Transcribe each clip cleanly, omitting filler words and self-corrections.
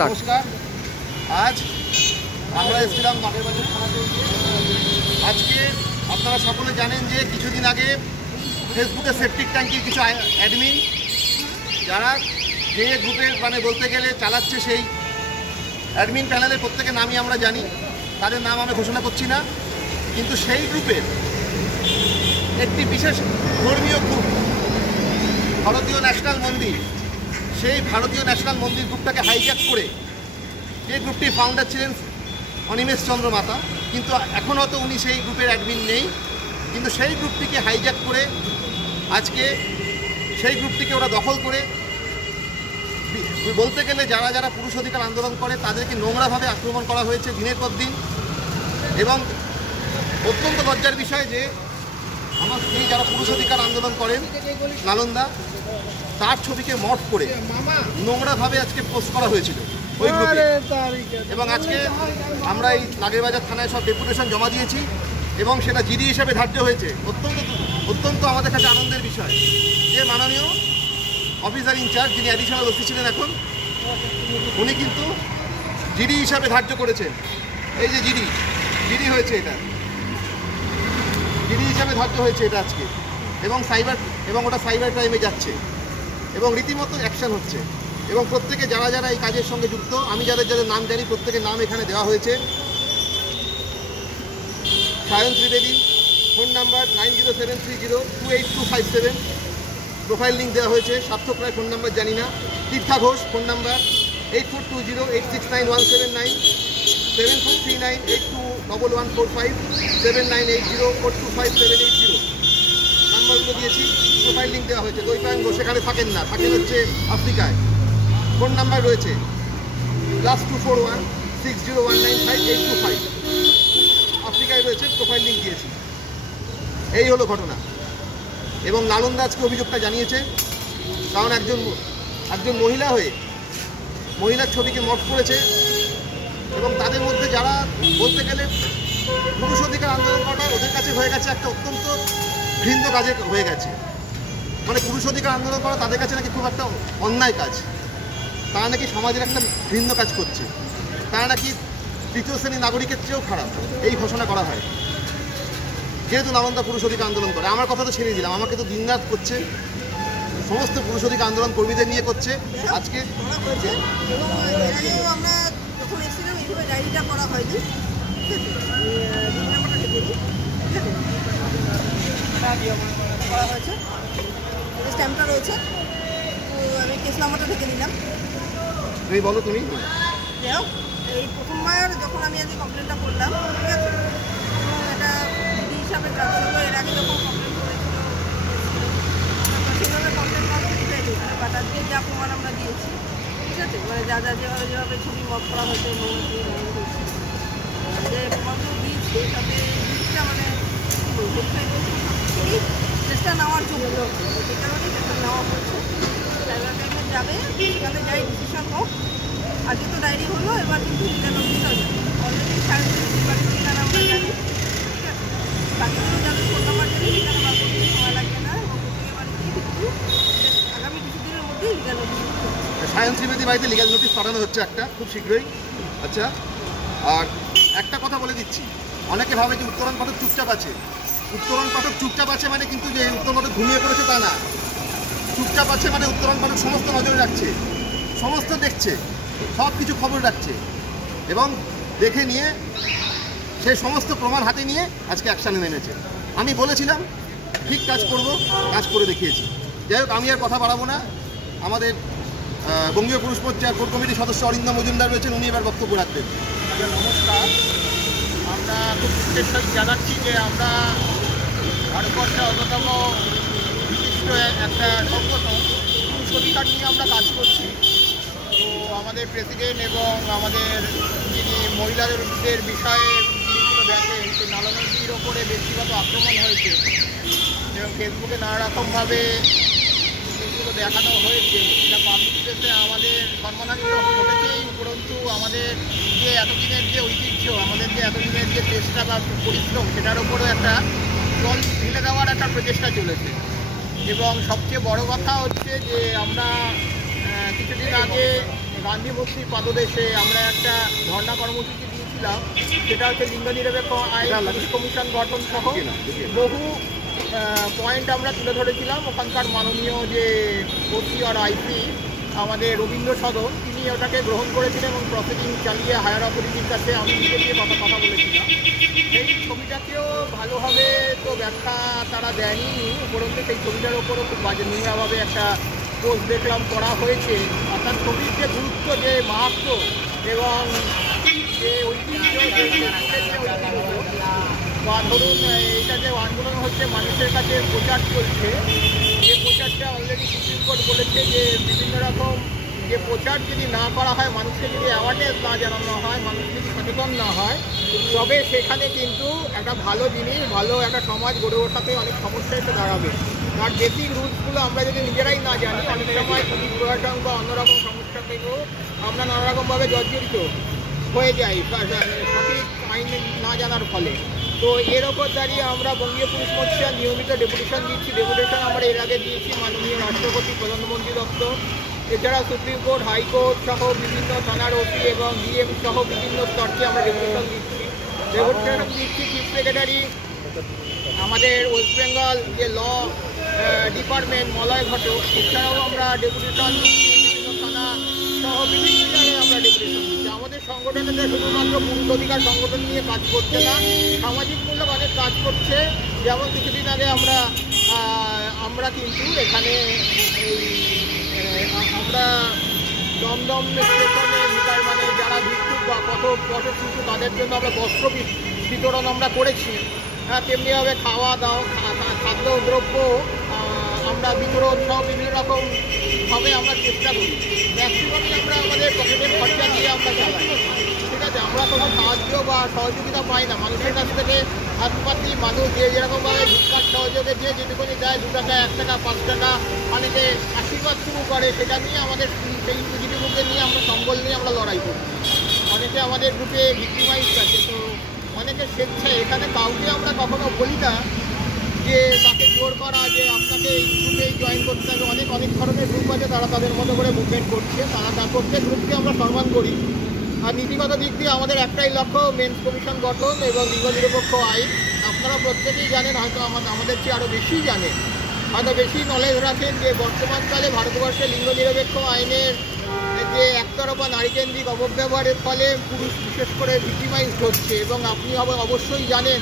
নমস্কার। আজ আমরা এসেছিলাম নাগেরবাজার থানাতে। আজকে আপনারা সকলে জানেন যে কিছুদিন আগে ফেসবুকে সেপটিক ট্যাঙ্কির কিছু অ্যাডমিন যারা যে গ্রুপের বলতে গেলে চালাচ্ছে, সেই অ্যাডমিন প্যানেলের প্রত্যেকের নামই আমরা জানি, তাদের নাম আমি ঘোষণা করছি না, কিন্তু সেই গ্রুপের একটি বিশেষ ধর্মীয় গ্রুপ ভারতীয় ন্যাশনাল মন্দির, সেই ভারতীয় ন্যাশনাল মন্দির গ্রুপটাকে হাইজ্যাক করে, যে গ্রুপটির ফাউন্ডার ছিলেন অনিমেষ চন্দ্র মাতা, কিন্তু এখন হয়তো উনি সেই গ্রুপের অ্যাডমিন নেই, কিন্তু সেই গ্রুপটিকে হাইজ্যাক করে আজকে সেই গ্রুপটিকে ওরা দখল করে, বলতে গেলে যারা যারা পুরুষ অধিকার আন্দোলন করে তাদেরকে নোংরাভাবে আক্রমণ করা হয়েছে দিনের পর দিন। এবং অত্যন্ত লজ্জার বিষয় যে আমার স্ত্রী যারা পুরুষ অধিকার আন্দোলন করেন নালন্দা, তার ছবিকে মর্ফ করে নোংরাভাবে আজকে পোস্ট করা হয়েছিল ওই গ্রুপে। এবং আজকে আমরা এই নাগেরবাজার থানায় সব ডেপুটেশন জমা দিয়েছি এবং সেটা জিডি হিসাবে ধার্য হয়েছে। অত্যন্ত আমাদের কাছে আনন্দের বিষয় যে মাননীয় অফিসার ইনচার্জ, যিনি অ্যাডিশনাল ওসি ছিলেন এখন, উনি কিন্তু জিডি হিসাবে ধার্য করেছেন। এই যে জিডি হয়েছে, এটা জিডি হিসাবে ধার্য হয়েছে এটা আজকে, এবং ওটা সাইবার ক্রাইমে যাচ্ছে এবং রীতিমতো অ্যাকশন হচ্ছে। এবং প্রত্যেকে যারা যারা এই কাজের সঙ্গে যুক্ত, আমি যাদের যাদের নাম জানি প্রত্যেকের নাম এখানে দেওয়া হয়েছে। Sayan Trivedi, phone number 9073028257, profile link দেওয়া হয়েছে। সার্থক রায় ফোন নাম্বার জানি না। তীর্থা ঘোষ ফোন নাম্বার 8420869179, 7439821145, 7980425780 নাম্বারগুলো দিয়েছি। প্রোফাইল লিঙ্ক দেওয়া হয়েছে। দৈপায়ন ঘোষ সেখানে থাকেন না, থাকেন হচ্ছে আফ্রিকায়। ফোন নাম্বার রয়েছে +24160195825, আফ্রিকায় রয়েছে। প্রোফাইল লিঙ্ক দিয়েছি। এই হলো ঘটনা। এবং নালন্দা আজকে অভিযোগটা জানিয়েছে, কারণ একজন মহিলা হয়ে মহিলার ছবিকে মর্ফ করেছে এবং তাদের মধ্যে যারা বলতে গেলে পুরুষ অধিকার আন্দোলন করা ওদের কাছে হয়ে গেছে একটা অত্যন্ত ঘৃণ্য কাজে হয়ে গেছে। পুরুষ অধিকার আন্দোলন করা তাদের কাছে নাকি খুব একটা অন্যায় কাজ, তারা নাকি সমাজের একটা ঘৃণ্য কাজ করছে, তারা নাকি তৃতীয় শ্রেণীর নাগরিকের চেয়েও খারাপ, এই ঘোষণা করা হয়। যেহেতু নালন্দা পুরুষ অধিকার আন্দোলন করে, আমার কথা তো ছেড়ে দিলাম, আমাকে তো দিনরাত করছে, সমস্ত পুরুষ অধিকার আন্দোলন কর্মীদের নিয়ে করছে। আজকে আমরা যখন এসেছিলাম এইভাবে ডায়েরিটা করা হয়নি, করা হয়েছে, স্ট্যাম্পটা রয়েছে, তো আমি কেস নাম্বারটা ঢেকে নিলাম। তুমি বলো, তুমি এই প্রথমবার যখন আমি আজকে কমপ্লেনটা করলাম, ঠিক আছে, এটা দিদি হিসাবে কাজ ছিল। এর আগে যখন কমপ্লেন করেছিল সেভাবে কমপ্লেন করা ঠিক হয়েছে, বাট আজকে যা প্রমাণ আমরা দিয়েছি, ঠিক আছে, যেভাবে ছবি মত করা হয়েছে, যে প্রমাণগুলো দিয়েছি তাতে জিনিসটা চেষ্টা নেওয়ার জন্য, যে কারণে চেষ্টা নেওয়া হয়েছে। সাইবার ক্রাইমে যাবে, সেখানে যাই ডিসিশন হোক। আজকে তো ডায়েরি হলো, এবার কিন্তু লিগাল অফিসার অলরেডি ঠিকানা আমরা জানি, ঠিক আছে, বাকিগুলো যাদের ফোন নাম্বার জানি ঠিকানা বার করতে সময় লাগবে না, এবং প্রত্যেকের বাড়িতেই কিন্তু আগামী কিছুদিনের মধ্যেই লিগাল নোটিশ। সায়ন ত্রিবেদী বাড়িতে লিগাল নোটিশ পাঠানো হচ্ছে একটা, খুব শীঘ্রই। আচ্ছা, আর একটা কথা বলে দিচ্ছি, অনেকে ভাবে যে উত্তরণ পাঠক চুপচাপ আছে। উত্তরণ পাঠক চুপচাপ আছে মানে কিন্তু যে উত্তরণ পাঠক ঘুমিয়ে পড়েছে তা না। চুপচাপ আছে মানে উত্তরণ পাঠক সমস্ত নজরে রাখছে, সমস্ত দেখছে, সব কিছু খবর রাখছে এবং দেখে নিয়ে সে সমস্ত প্রমাণ হাতে নিয়ে আজকে অ্যাকশানে নেমেছে। আমি বলেছিলাম ঠিক কাজ করব, কাজ করে দেখিয়েছি। যাই হোক, আমি আর কথা বাড়াবো না। আমাদের বঙ্গীয় পুরুষ মোর্চার কোর কমিটির সদস্য অরিন্দম মজুমদার রয়েছেন, উনি এবার বক্তব্য রাখবেন। নমস্কার। আমরা খুব দুঃখের সহিত জানাচ্ছি যে আমরা ভারতবর্ষের অন্যতম বিশিষ্ট একটা সংগঠন পুরুষ অধিকার নিয়ে আমরা কাজ করছি। তো আমাদের প্রেসিডেন্ট এবং আমাদের যিনি মহিলাদের বিষয়ে জিনিসগুলো দেখেন, সেই নালন্দার ওপরে ব্যক্তিগত আক্রমণ হয়েছে এবং ফেসবুকে নানা রকমভাবে জিনিসগুলো দেখানো হয়েছে। এটা পাবলিক প্লেসে আমাদের সম্মানিত ঘটেছেই, উপরন্তু আমাদের যে এতদিনের যে ঐতিহ্য, আমাদের যে এতদিনের যে চেষ্টা বা পরিশ্রম, সেটার উপরেও একটা জল ঢেলে দেওয়ার একটা প্রচেষ্টা চলেছে। এবং সবচেয়ে বড় কথা হচ্ছে যে আমরা কিছুদিন আগে গান্ধী মুক্তির পাদদেশে আমরা একটা ধর্ণা কর্মসূচি দিয়েছিলাম, সেটা হচ্ছে লিঙ্গ নিরপেক্ষ আইন পুলিশ কমিশন গঠন সহ বহু পয়েন্ট আমরা তুলে ধরেছিলাম। ওখানকার মাননীয় যে ওসি আর আইসি আমাদের রবীন্দ্র সদন, তিনি ওটাকে গ্রহণ করেছিলেন এবং প্রসিডিং চালিয়ে হায়ার অথরিটির কাছে আমি নিজে দিয়ে কথা বলেছিলাম। সেই ছবিটাকেও ভালোভাবে তো ব্যাখ্যা তারা দেয়নি, উপরন্তু সেই ছবিটার ওপরও খুব বাজে নোংরাভাবে একটা পোস্ট দেখলাম করা হয়েছে। অর্থাৎ ছবির যে গুরুত্ব, যে মাহাত্ম এবং যে ঐতিহ্য, বা ধরুন এইটা যে আন্দোলন হচ্ছে মানুষের কাছে প্রচার চলছে, যে প্রচারটা অলরেডি সুপ্রিম কোর্ট বলেছে যে বিভিন্ন রকম যে প্রচার যদি না করা হয়, মানুষকে যদি অ্যাওয়ারনেস না জানানো হয়, মানুষ যদি সচেতন না হয়, তবে সেখানে কিন্তু একটা ভালো জিনিস, ভালো একটা সমাজ গড়ে ওঠাতে অনেক সমস্যা এসে দাঁড়াবে। তার বেসিক রুলসগুলো আমরা যদি নিজেরাই না জানি, অনেক সময় পুলিশ প্রশাসন বা অন্যরকম সমস্যা থেকেও আমরা নানারকমভাবে জর্জরিত হয়ে যাই সঠিক আইন না জানার ফলে। তো এর ওপর দাঁড়িয়ে আমরা বঙ্গীয় পুলিশ মোর্চা নিয়মিত ডেপুটেশন দিচ্ছি। ডেপুটেশন আমরা এর আগে দিয়েছি মাননীয় রাষ্ট্রপতি, প্রধানমন্ত্রী দপ্তর, এছাড়া সুপ্রিম কোর্ট, হাইকোর্ট সহ বিভিন্ন থানার ওসি এবং ডিএম সহ বিভিন্ন স্তরকে আমরা ডেপুটেশন দিচ্ছি। চিফ সেক্রেটারি আমাদের ওয়েস্ট বেঙ্গল যে ল ডিপার্টমেন্ট মলয় ঘটক, এছাড়াও আমরা ডেপুটেশন দিচ্ছি বিভিন্ন থানা সহ বিভিন্ন জায়গায় আমরা ডেপুটেশন দিচ্ছি। আমাদের সংগঠনটা শুধুমাত্র পুরুষ অধিকার সংগঠন নিয়ে কাজ করছে না, সামাজিক মূল্যে অনেক কাজ করছে। যেমন কিছুদিন আগে আমরা কিন্তু এখানে আমরা দমদম স্টেশনে মানে যারা ভিক্ষুক বা পথশিশু তাদের জন্য আমরা বস্ত্র বিতরণ আমরা করেছি। তেমনিভাবে খাওয়া দাওয়া, খাদ্যদ্রব্য আমরা বিতরণ সহ বিভিন্ন রকমভাবে আমরা চেষ্টা করি। ম্যাক্সিমামই আমরা আমাদের পকেটের খরচা দিয়ে আমরা চালাই। ঠিক আছে, আমরা কোনো সাহায্য বা সহযোগিতা পাই না মানুষের কাছ থেকে। হাতপাতি মানুষ যে যেরকমভাবে ভিক্ষার সহযোগে যে যেটুকুনি দেয়, 2 টাকা, 1 টাকা, 5 টাকা, অনেকে আশীর্বাদ শুরু করে, সেটা নিয়ে আমাদের সেই পুঁজিটুকুকে নিয়ে আমরা সম্বল নিয়ে আমরা লড়াই করি। অনেকে আমাদের গ্রুপে ভিক্টিমাইজ আছে, তো অনেকে স্বেচ্ছায়, এখানে কাউকে আমরা কখনো বলি না যে তাকে জোর করা যে আপনাকে এই গ্রুপেই জয়েন করতে হবে। অনেক ধরনের গ্রুপ আছে, তারা তাদের মতো করে মুভমেন্ট করছে, তারা প্রত্যেক গ্রুপকে আমরা সম্মান করি। আর নীতিগত দিক দিয়ে আমাদের একটাই লক্ষ্য, মেন্স কমিশন গঠন এবং লিঙ্গ নিরপেক্ষ আইন। আপনারা প্রত্যেকেই জানেন, হয়তো আমাদের চেয়ে আরও বেশি জানেন, হয়তো বেশি নলেজ রাখেন যে বর্তমানকালে ভারতবর্ষে লিঙ্গ নিরপেক্ষ আইনের যে একতরফা নারীকেন্দ্রিক অপব্যবহারের ফলে পুরুষ বিশেষ করে ভিক্টিমাইজড হচ্ছে। এবং আপনি অবশ্যই জানেন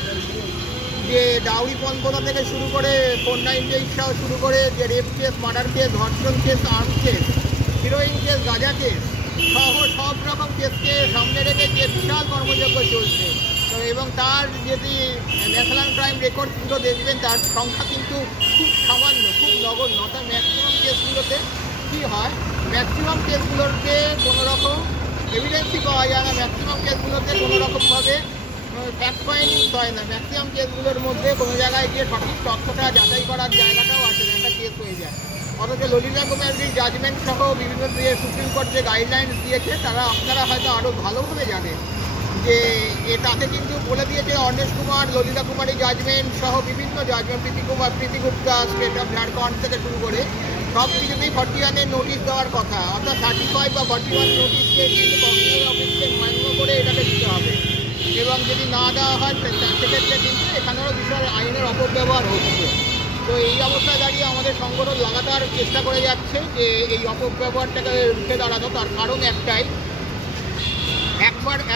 যে ডাউরি পন্থা থেকে শুরু করে 498 সহ শুরু করে যে রেপ কেস, মার্ডার কেস, ধর্ষণ case, arm case, heroine case, গাঁজা কেস সহ সব রকম কেসকে সামনে রেখে যে বিশাল কর্মযজ্ঞ চলছে। এবং তার যদি ন্যাশনাল ক্রাইম রেকর্ডগুলো দেখবেন, তার সংখ্যা কিন্তু খুব সামান্য, খুব নগণ্য। অর্থাৎ ম্যাক্সিমাম কেসগুলোতে কী হয়, ম্যাক্সিমাম কেসগুলোতে কোনো রকম এভিডেন্সই পাওয়া যায় না, ম্যাক্সিমাম কেসগুলোতে কোনো রকমভাবে ফ্যাক্ট ফাইন্ডিং হয় না, ম্যাক্সিমাম কেসগুলোর মধ্যে কোনো জায়গায় গিয়ে সঠিক তথ্যটা যাচাই করার জায়গাটাও আছে না, একটা কেস হয়ে যায়। অথচ ললিতা কুমারীর জাজমেন্ট সহ বিভিন্ন সুপ্রিম কোর্ট যে গাইডলাইন্স দিয়েছে, আপনারা হয়তো আরও ভালোভাবে জানেন যে তাতে কিন্তু বলে দিয়েছে অর্ণেশ কুমার, ললিতা কুমারী জাজমেন্ট সহ বিভিন্ন judgment, Preeti Gupta state of Jharkhand থেকে শুরু করে সব কিছুতেই 41-এর নোটিশ দেওয়ার কথা। অর্থাৎ 35 বা 41 নোটিশকে কিন্তু কমিশনের অফিসকে মান্য করে এটাকে দিতে হবে। এবং যদি না দেওয়া হয় সেক্ষেত্রে কিন্তু এখানেও বিশাল আইনের অপব্যবহার হচ্ছে। তো এই অবস্থায় দাঁড়িয়ে আমাদের সংগঠন লাগাতার চেষ্টা করে যাচ্ছে যে এই অপব্যবহারটাকে রুখে দাঁড়ানো। তার কারণ একটাই,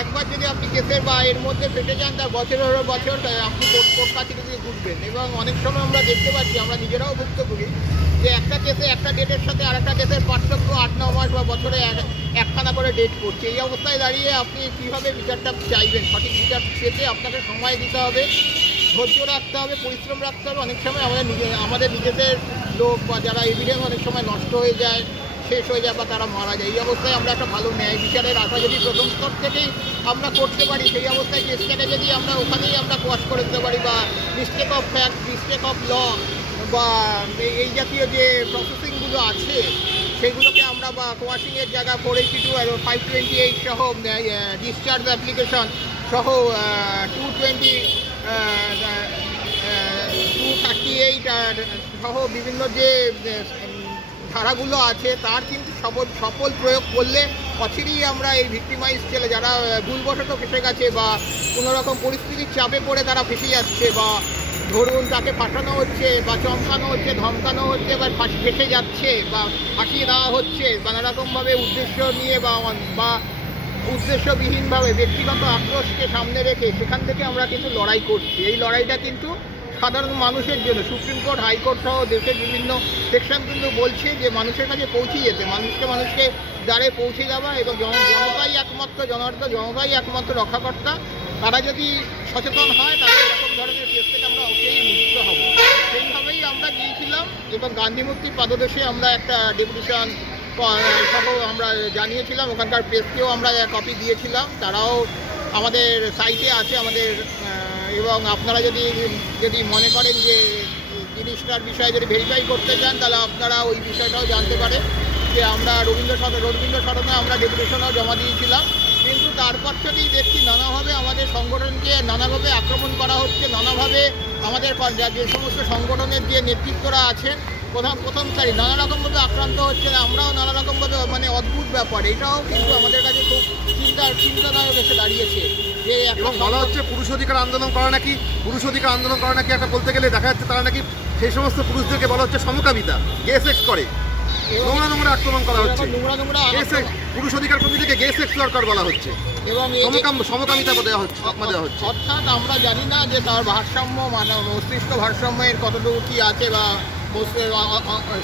একবার যদি আপনি কেসের বা এর মধ্যে ফেটে যান, তার বছরের বছর আপনি কোর্ট কাছারি দিয়ে ঘুরবেন। এবং অনেক সময় আমরা দেখতে পাচ্ছি, আমরা নিজেরাও ভুক্তভোগী, যে একটা কেসে একটা ডেটের সাথে আরেকটা কেসের পার্থক্য 8-9 মাস বা বছরে একখানা করে ডেট করছে। এই অবস্থায় দাঁড়িয়ে আপনি কীভাবে বিচারটা চাইবেন? সঠিক বিচার পেতে আপনাকে সময় দিতে হবে, ধৈর্য রাখতে হবে, পরিশ্রম রাখতে হবে। অনেক সময় আমাদের নিজেদের লোক বা যারা এভিডেন্স অনেক সময় নষ্ট হয়ে যায়, শেষ হয়ে যায় বা তারা মারা যায়। এই অবস্থায় আমরা একটা ভালো ন্যায় বিচারের আশা যদি প্রথম স্তর থেকেই আমরা করতে পারি, সেই অবস্থায় কেসটাকে যদি আমরা ওখানেই আমরা কোয়াশ করে দিতে পারি, বা mistake of fact, mistake of law বা এই জাতীয় যে প্রসেসিংগুলো আছে সেগুলোকে আমরা বা কোয়াশিংয়ের জায়গা 482 আর 528 সহ ডিসচার্জ অ্যাপ্লিকেশন সহ 238 সহ বিভিন্ন যে ধারাগুলো আছে তার কিন্তু সফল প্রয়োগ করলে অচিরেই আমরা এই ভিক্টিমাইজ ছেলে যারা ভুলবশত ফেসে গেছে বা কোনো রকম পরিস্থিতির চাপে পড়ে তারা ফেসে যাচ্ছে, বা ধরুন তাকে ফাঁসানো হচ্ছে বা চমকানো হচ্ছে, ধমকানো হচ্ছে, বা ফেসে যাচ্ছে বা ফাঁসিয়ে দেওয়া হচ্ছে নানারকমভাবে উদ্দেশ্য নিয়ে বা উদ্দেশ্যবিহীনভাবে ব্যক্তিগত আক্রোশকে সামনে রেখে, সেখান থেকে আমরা কিন্তু লড়াই করছি। এই লড়াইটা কিন্তু সাধারণ মানুষের জন্য। সুপ্রিম কোর্ট, হাইকোর্ট সহ দেশের বিভিন্ন সেকশন কিন্তু বলছে যে মানুষের কাছে পৌঁছে যেতে, মানুষকে দ্বারে পৌঁছে যাওয়া, এবং জনতাই একমাত্র রক্ষাকর্তা। তারা যদি সচেতন হয় তাহলে এরকম ধরনের কেস থেকে আমরা অবশ্যই মুক্ত হব। সেইভাবেই আমরা গিয়েছিলাম এবং গান্ধী মূর্তির পাদদেশে আমরা একটা ডেপুটেশন সহ আমরা জানিয়েছিলাম, ওখানকার প্রেসকেও আমরা কপি দিয়েছিলাম, তারাও আমাদের সাইটে আছে আমাদের। এবং আপনারা যদি মনে করেন যে জিনিসটার বিষয়ে যদি ভেরিফাই করতে চান, তাহলে আপনারা ওই বিষয়টাও জানতে পারেন যে আমরা রবীন্দ্র সদনে আমরা ডেপুটেশনও জমা দিয়েছিলাম। কিন্তু তারপর থেকেই দেখছি নানাভাবে আমাদের সংগঠনকে নানাভাবে আক্রমণ করা হচ্ছে, নানাভাবে আমাদের যে সমস্ত সংগঠনের যে নেতৃত্বরা আছেন প্রথম সারি নানা রকমভাবে আক্রান্ত হচ্ছে। আমরাও নানা রকমভাবে মানে অদ্ভুত ব্যাপার, এটাও কিন্তু আমাদের কাছে খুব চিন্তাধারা এসে দাঁড়িয়েছে। যে এবং বলা হচ্ছে পুরুষ অধিকার আন্দোলন করা নাকি একটা বলতে গেলে দেখা যাচ্ছে তারা নাকি সেই সমস্ত পুরুষদেরকে বলা হচ্ছে সমকামিতা, গে সেক্স করে, নোংরা আক্রমণ করা হচ্ছে। পুরুষ অধিকার কর্মীদেরকে গে সেক্স ওয়ার্কার বলা হচ্ছে এবং সমকামিতা দেওয়া হচ্ছে। অর্থাৎ আমরা জানি না যে তার ভারসাম্য, মানে মস্তিষ্ক ভারসাম্যের কতটুকু কি আছে বা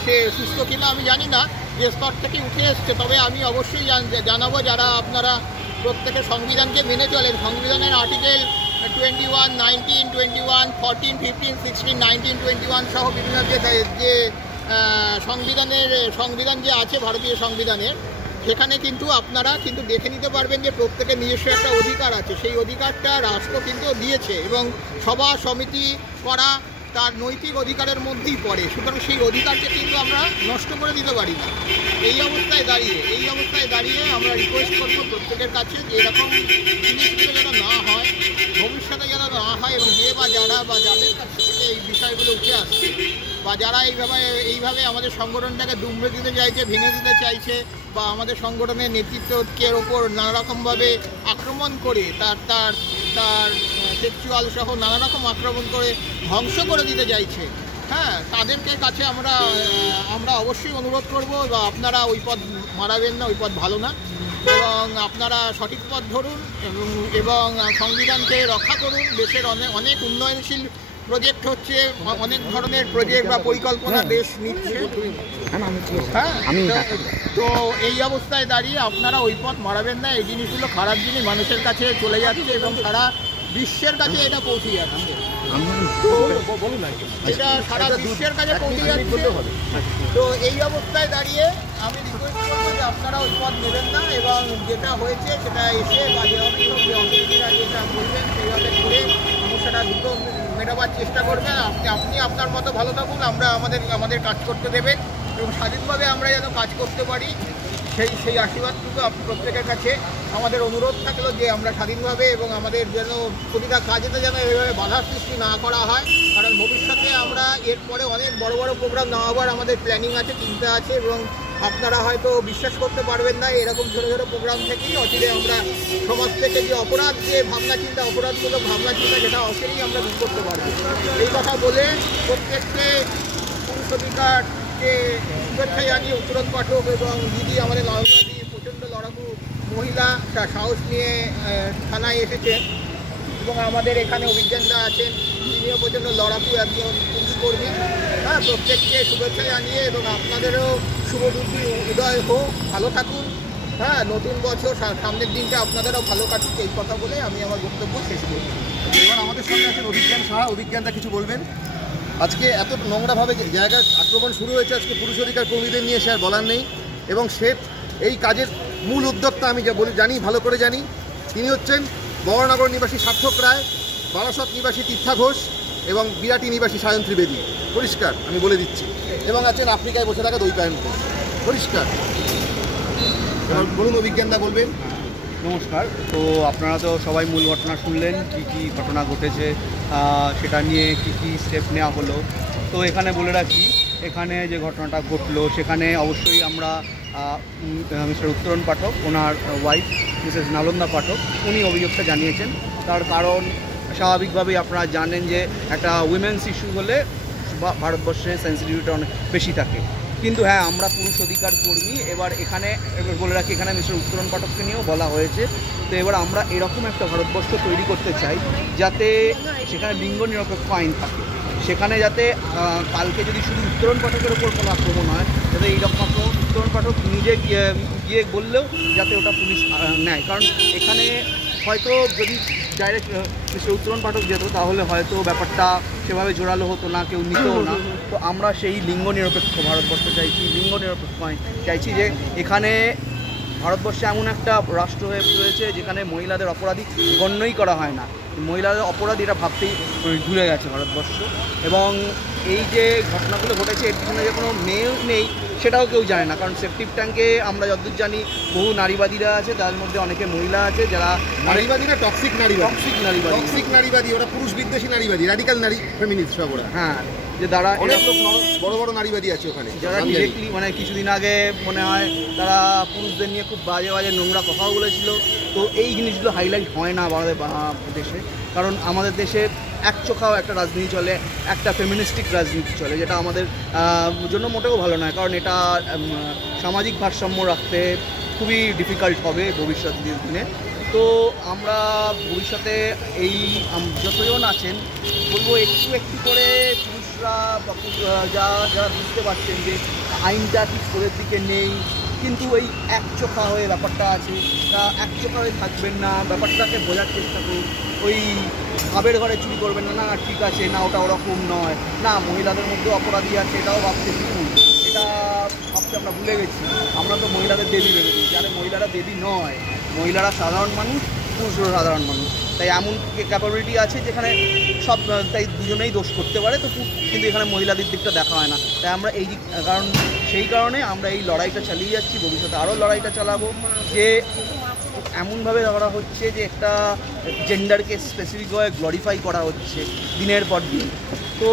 সে সুস্থ কিনা আমি জানি না, যে স্তর থেকে উঠে এসছে। তবে আমি অবশ্যই জানাবো যারা আপনারা প্রত্যেকে সংবিধানকে মেনে চলেন, সংবিধানের আর্টিকেল 21, 19, 21, 14, 15, 16, 19, 21 সহ বিভিন্ন যে সংবিধান যে আছে ভারতীয় সংবিধানের, সেখানে কিন্তু আপনারা কিন্তু দেখে নিতে পারবেন যে প্রত্যেকের নিজস্ব একটা অধিকার আছে। সেই অধিকারটা রাষ্ট্র কিন্তু দিয়েছে এবং সভা সমিতি করা তার নৈতিক অধিকারের মধ্যেই পড়ে। সুতরাং সেই অধিকারকে কিন্তু আমরা নষ্ট করে দিতে পারি না। এই অবস্থায় দাঁড়িয়ে আমরা রিকোয়েস্ট করবো প্রত্যেকের কাছে যে এরকম জিনিসগুলো যেন না হয়, ভবিষ্যতে যেন না হয়, এবং যে বা যাদের কাছ থেকে এই বিষয়গুলো উঠে আসছে বা যারা এইভাবে আমাদের সংগঠনটাকে দুমড়ে দিতে চাইছে, ভেঙে দিতে চাইছে, বা আমাদের সংগঠনের নেতৃত্বের ওপর নানারকমভাবে আক্রমণ করে তার সেক্সুয়াল সহ নানা রকম আক্রমণ করে ধ্বংস করে দিতে চাইছে, হ্যাঁ, তাদেরকে কাছে আমরা অবশ্যই অনুরোধ করব বা আপনারা ওই পথ মারাবেন না, ওই পথ ভালো না, এবং আপনারা সঠিক পথ ধরুন এবং সংবিধানকে রক্ষা করুন। দেশের অনেক উন্নয়নশীল প্রজেক্ট হচ্ছে, অনেক ধরনের প্রজেক্ট বা পরিকল্পনা দেশ নিচ্ছে, হ্যাঁ। তো এই অবস্থায় দাঁড়িয়ে আপনারা ওই পথ মারাবেন না। এই জিনিসগুলো খারাপ জিনিস মানুষের কাছে চলে যাচ্ছে এবং সারা বিশ্বের কাছে এটা পৌঁছে যাচ্ছে, এটা সারা বিশ্বের কাছে পৌঁছে যাচ্ছে। তো এই অবস্থায় দাঁড়িয়ে আমি রিকোয়েস্ট করবো যে আপনারা ওই পথ নেবেন না, এবং যেটা হয়েছে সেটা এসে বা যেভাবেই হোক যে অথরিটিরা যেটা বলবেন সেইভাবে করে সমস্যাটা দ্রুত মেটাবার চেষ্টা করবেন। আপনি আপনার মতো ভালো থাকুন, আমরা আমাদের কাজ করতে দেবেন এবং স্বাধীনভাবে আমরা যেন কাজ করতে পারি সেই আশীর্বাদটুকু আপনি প্রত্যেকের কাছে আমাদের অনুরোধ থাকলো যে আমরা স্বাধীনভাবে এবং আমাদের যেন প্রতিটা কাজেতে যেন এইভাবে বাধার সৃষ্টি না করা হয়। কারণ ভবিষ্যতে আমরা এরপরে অনেক বড় বড় প্রোগ্রাম নেওয়াবার আমাদের প্ল্যানিং আছে, চিন্তা আছে, এবং আপনারা হয়তো বিশ্বাস করতে পারবেন না এরকম ছোটো প্রোগ্রাম থেকেই অচিরে আমরা সমাজ থেকে যে অপরাধমূলক ভাবনা চিন্তা যেটা অচিরেই আমরা দূর করতে পারবো। এই কথা বলে প্রত্যেককে পুরুষ অধিকারকে শুভেচ্ছা জানিয়ে উত্তরণ পাঠক এবং দিদি আমাদের লালবাদী প্রচণ্ড লড়াকু মহিলা সাহস নিয়ে থানায় এসেছেন, এবং আমাদের এখানে অভিজ্ঞতা আছেন, তিনিও প্রচণ্ড লড়াকু একজন পুলিশ কর্মী, হ্যাঁ। প্রত্যেককে শুভেচ্ছা জানিয়ে এবং আপনাদেরও শুভবুদ্ধি উদয় হোক, ভালো থাকুন, হ্যাঁ। নতুন বছর সামনের দিনটা আপনাদেরও ভালো কাটুক, এই কথা বলে আমি আমার বক্তব্য শেষ করব। এবার আমাদের সঙ্গে আছেন অভিজ্ঞান সাহা। অভিজ্ঞানটা কিছু বলবেন। আজকে এত নোংরাভাবে জায়গার আক্রমণ শুরু হয়েছে আজকে পুরুষ অধিকার কর্মীদের নিয়ে, সে আর বলার নেই। এবং সে এই কাজের মূল উদ্যোক্তা আমি ভালো করে জানি। তিনি হচ্ছেন বহরনগর নিবাসী সার্থক রায়, বারাসত নিবাসী তীর্থা ঘোষ এবং বিরাটি নিবাসী সায়ন ত্রিবেদী, পরিষ্কার আমি বলে দিচ্ছি। এবং আছেন আফ্রিকায় বসে থাকা দৈপায়ন ঘোষ, পরিষ্কার। বলুন অভিজ্ঞানদা বলবেন। নমস্কার। তো আপনারা তো সবাই মূল ঘটনা শুনলেন, কি ঘটনা ঘটেছে, সেটা নিয়ে কি স্টেপ নেওয়া হলো। তো এখানে বলে রাখি, এখানে যে ঘটনাটা ঘটলো সেখানে অবশ্যই আমরা মিস্টার উত্তরণ পাঠক, ওনার ওয়াইফ মিসেস নালন্দা পাঠক, উনি অভিযোগটা জানিয়েছেন। তার কারণ স্বাভাবিকভাবেই আপনারা জানেন যে একটা উইমেন্স ইস্যু হলে ভারতবর্ষে সেন্সিটিভিটি অনেক বেশি থাকে। কিন্তু হ্যাঁ, আমরা পুরুষ অধিকার কর্মী। এবার বলে রাখি, এখানে মিস্টার উত্তরণ পাঠককে নিয়েও বলা হয়েছে। তো এবার আমরা এরকম একটা ভারতবর্ষ তৈরি করতে চাই যাতে সেখানে লিঙ্গ নিরপেক্ষ আইন থাকে, সেখানে যাতে কালকে যদি শুধু উত্তরণ পাঠকের ওপর কোনো আক্রমণ হয়, যাতে এইরকম আক্রমণ উত্তরণ পাঠক নিজে গিয়ে বললেও যাতে ওটা পুলিশ নেয়। কারণ এখানে হয়তো যদি ডাইরেক্ট মিস্টার উত্তরণ পাঠক যেত তাহলে হয়তো ব্যাপারটা সেভাবে জোরালো হতো না, কেউ নিতও না। তো আমরা সেই লিঙ্গ নিরপেক্ষ ভারতবর্ষ চাইছি, লিঙ্গ নিরপেক্ষ আইন চাইছি, যে এখানে ভারতবর্ষে এমন একটা রাষ্ট্র হয়ে রয়েছে যেখানে মহিলাদের অপরাধী গণ্যই করা হয় না। মহিলাদের অপরাধী এটা ভাবতেই ভুলে গেছে ভারতবর্ষ। এবং এই যে ঘটনাগুলো ঘটেছে এর পিছনে যে কোনো মেয়ে নেই সেটাও কেউ জানে না। কারণ সেপটিক ট্যাঙ্কে আমরা যতদূর জানি বহু নারীবাদীরা আছে, তার মধ্যে অনেকে মহিলা আছে যারা নারীবাদী না, টক্সিক নারীবাদী, ওরা পুরুষ বিদ্বেষী নারীবাদী, রাডিক্যাল নারী ফেমিনিস্ট সব ওরা। হ্যাঁ, যে তারা অনেক বড় বড় নারীবাদী আছে ওখানে, যারা ডিরেক্টলি মানে কিছুদিন আগে মনে হয় তারা পুরুষদের নিয়ে খুব বাজে বাজে নোংরা কথাও বলেছিল। তো এই জিনিসগুলো হাইলাইট হয় না আমাদের দেশে, কারণ আমাদের দেশে একচোখাও একটা রাজনীতি চলে, একটা ফেমিনিস্টিক রাজনীতি চলে, যেটা আমাদের জন্য মোটেও ভালো নয়। কারণ এটা সামাজিক ভারসাম্য রাখতে খুবই ডিফিকাল্ট হবে ভবিষ্যৎ দিনে। তো আমরা ভবিষ্যতে এই যতজন আছেন বলবো একটু একটু করে পুরুষরা যারা বুঝতে পারছেন যে আইনটা ঠিক করে দিকে নেই, কিন্তু ওই একচোখা হয়ে ব্যাপারটা আছে, তা একচোখা হয়ে থাকবেন না, ব্যাপারটাকে বোঝার চেষ্টা করুন। ওই ভাবের ঘরে চুরি করবেন না, না ঠিক আছে, না ওটা ওরকম নয়, না মহিলাদের মধ্যে অপরাধী আছে এটাও ভাবতে শিখুন। এটা ভাবতে আমরা ভুলে গেছি। আমরা তো মহিলাদের দেবী ভেবেছি, যারা মহিলারা দেবী নয়, মহিলারা সাধারণ মানুষ, পুরুষরা সাধারণ মানুষ। তাই এমন ক্যাপাবিলিটি আছে যেখানে সব, তাই দুজনেই দোষ করতে পারে। তো কিন্তু এখানে মহিলাদের দিকটা দেখা হয় না। তাই আমরা সেই কারণে আমরা এই লড়াইটা চালিয়ে যাচ্ছি, ভবিষ্যতে আরও লড়াইটা চালাবো। যে এমনভাবে ধরা হচ্ছে যে একটা জেন্ডারকে স্পেসিফিকভাবে গ্লোরিফাই করা হচ্ছে দিনের পর দিন। তো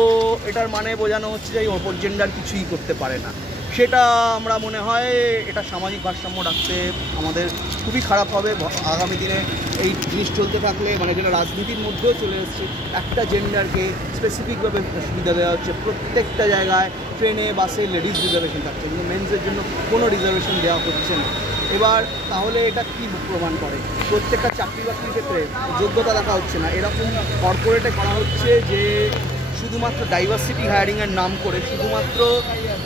এটার মানে বোঝানো হচ্ছে যে অপর জেন্ডার কিছুই করতে পারে না। সেটা আমরা মনে হয় এটা সামাজিক ভারসাম্য রাখতে আমাদের খুবই খারাপ হবে আগামী দিনে। এই জিনিস চলতে থাকলে, মানে যেটা রাজনীতির মধ্যেও চলে এসছে, একটা জেন্ডারকে স্পেসিফিকভাবে সুবিধা দেওয়া হচ্ছে প্রত্যেকটা জায়গায়। ট্রেনে বাসে লেডিস রিজার্ভেশন থাকছে, কিন্তু মেন্সের জন্য কোনো রিজার্ভেশন দেওয়া হচ্ছে না। এবার তাহলে এটা কী প্রমাণ করে? প্রত্যেকটা চাকরি বাকরির ক্ষেত্রে যোগ্যতা দেখা হচ্ছে না, এরকম কর্পোরেটে করা হচ্ছে যে শুধুমাত্র ডাইভার্সিটি হায়ারিংয়ের নাম করে শুধুমাত্র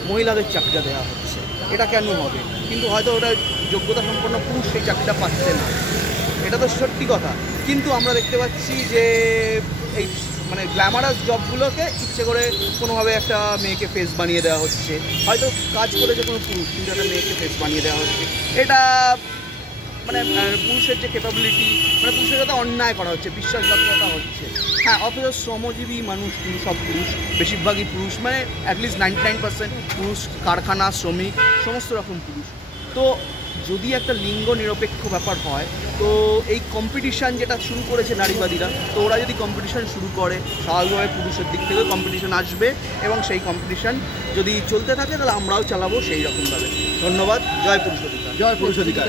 মহিলাদের চাকরিটা দেওয়া হচ্ছে। এটা কেন হবে? কিন্তু হয়তো ওটা যোগ্যতা সম্পন্ন পুরুষ সেই চাকরিটা পাচ্ছে না, এটা তো সত্যি কথা। কিন্তু আমরা দেখতে পাচ্ছি যে এই মানে গ্ল্যামারাস জবগুলোকে ইচ্ছে করে কোনোভাবে একটা মেয়েকে ফেস বানিয়ে দেওয়া হচ্ছে। হয়তো কাজ করেছে কোনো পুরুষ, কিন্তু একটা মেয়েকে ফেস বানিয়ে দেওয়া হচ্ছে। এটা মানে পুরুষের যে ক্যাপাবিলিটি, মানে পুরুষের সাথে অন্যায় করা হচ্ছে, বিশ্বাসঘাতকতা হচ্ছে। হ্যাঁ, অথচ শ্রমজীবী মানুষ কিন্তু সব পুরুষ, বেশিরভাগই পুরুষ, মানে অ্যাটলিস্ট 99% পুরুষ, কারখানা শ্রমিক, সমস্ত রকম পুরুষ। তো যদি একটা লিঙ্গ নিরপেক্ষ ব্যাপার হয়, তো এই কম্পিটিশান যেটা শুরু করেছে নারীবাদীরা, তো ওরা যদি কম্পিটিশান শুরু করে, স্বাভাবিকভাবে পুরুষের দিক থেকেও কম্পিটিশান আসবে, এবং সেই কম্পিটিশান যদি চলতে থাকে তাহলে আমরাও চালাবো সেই রকমভাবে। ধন্যবাদ। জয় পুরুষ অধিকার। জয় পুরুষ অধিকার।